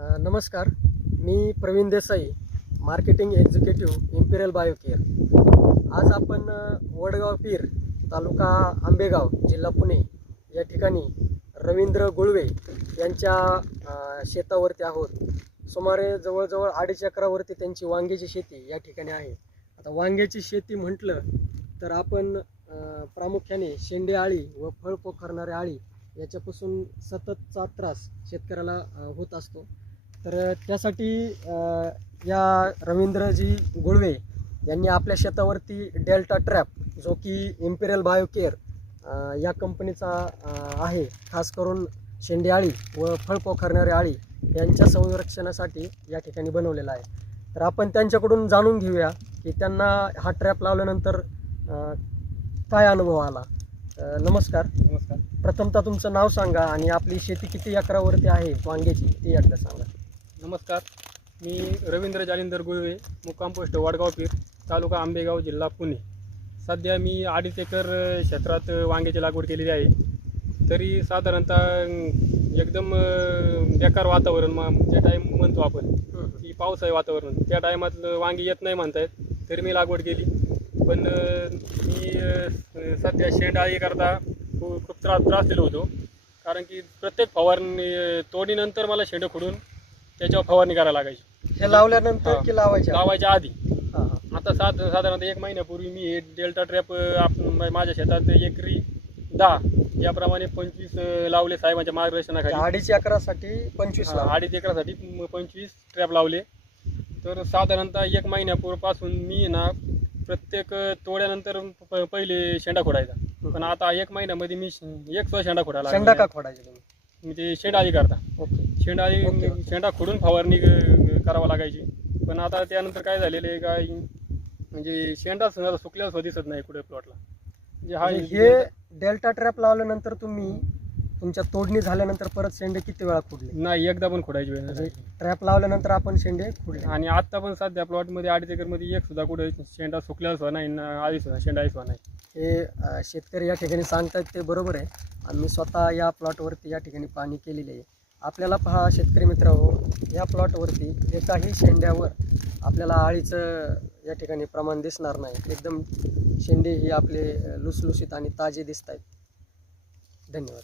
नमस्कार, मी Praveen Desai, marketing executive Imperial Biocare. आज आपण वडगाव पीर, तालुका आंबेगाव, जिल्हा पुणे या ठिकाणी रवींद्र गुळवे यांच्या शेतावरती आहोत. सुमारे जवळजवळ 2.5 एकरावरती त्यांची वांग्याची शेती या ठिकाणी आहे. आता वांग्याची शेती म्हटलं तर आपण प्रामुख्याने शेंडे आळी व फळ पोखरणारे आळी याच्यापासून सततचा त्रास शेतकऱ्याला होत असतो. तर त्यासाठी या रवींद्रजी गुळवे यांनी आपल्या शेतावरती डेल्टा ट्रॅप, जो की इम्पिरियल बायोकेअर या कंपनीचा आहे, खास करून शेंडे आळी व फळ पोखरणारे आळी यांच्या संरक्षणासाठी या ठिकाणी बनवलेला आहे. तर आपण त्यांच्याकडून जाणून घेऊया की त्यांना हा ट्रॅप लावल्यानंतर काय अनुभव आला. नमस्कार. नमस्कार. प्रथमतः तुमचं नाव सांगा आणि आपली शेती किती एकरावरती आहे वांग्याची ते एकदा सांगा. नमस्कार, मी रवींद्र जालिंदर गुळवे, मुक्काम पोस्ट वडगाव पीर, तालुका आंबेगाव, जिल्हा पुणे. सध्या मी 2.5 एकर क्षेत्रात वांग्याची लागवड केलेली आहे. तरी साधारणतः एकदम बेकार वातावरण जे टाईम म्हणतो आपण की पावसाळी वातावरण, त्या टायमात वांगी येत नाही म्हणतायत, तरी मी लागवड केली. पण मी सध्या शेंडाळी करता खूप त्रास दिलो होतो, कारण की प्रत्येक फवारणी तोडीनंतर मला शेंडं खुडून त्याच्यावर फवारणी करायला लागायची. हे लावल्यानंतर की लावायच्या आधी. आता साधारणतः 1 महिन्यापूर्वी मी हे डेल्टा ट्रॅप माझ्या शेतात एकरी 10 याप्रमाणे 25 लावले साहेबांच्या मार्गदर्शनाखाली. 2.5 एकरासाठी 25 2.5 एकरासाठी 25 ट्रॅप लावले. तर साधारणतः 1 महिन्यापूर्वीपासून मी ना प्रत्येक तोड्यानंतर पहिले शेंडा खोडायचा. पण आता 1 महिन्यामध्ये मी 100 शेंडा खोडायला. शेंडा का खोडायचे तुम्ही? मी ते शेंडाळी करता. शेंडा खोडून फवारणी करावं लागायची. पण आता त्यानंतर काय झालेलं आहे, काय म्हणजे शेंडा सुकल्यास दिसत नाही कुठे प्लॉटला. म्हणजे हे डेल्टा ट्रॅप लावल्यानंतर तुम्ही तुमच्या तोडणी झाल्यानंतर परत शेंडे किती वेळा खोडले? नाही, एकदा पण खोडायची वेळ नाही. ट्रॅप लावल्यानंतर आपण शेंडे खोडले. आणि आता पण सध्या प्लॉटमध्ये 2.5 एकरमध्ये एक सुद्धा कुठे शेंडा सुकल्यास नाही, आधी सुद्धा शेंडा आईस नाही. हे शेतकरी या ठिकाणी सांगतात ते बरोबर आहे. आणि मी स्वतः या प्लॉटवरती या ठिकाणी पाहणी केलेली आहे. आपल्याला पहा शेतकरी मित्रांनो, या प्लॉटवरती एकाही शेंड्यावर आपल्याला आळीचं या ठिकाणी प्रमाण दिसणार नाही. एकदम शेंडे ही आपले लुसलुशीत आणि ताजे दिसत आहेत. धन्यवाद.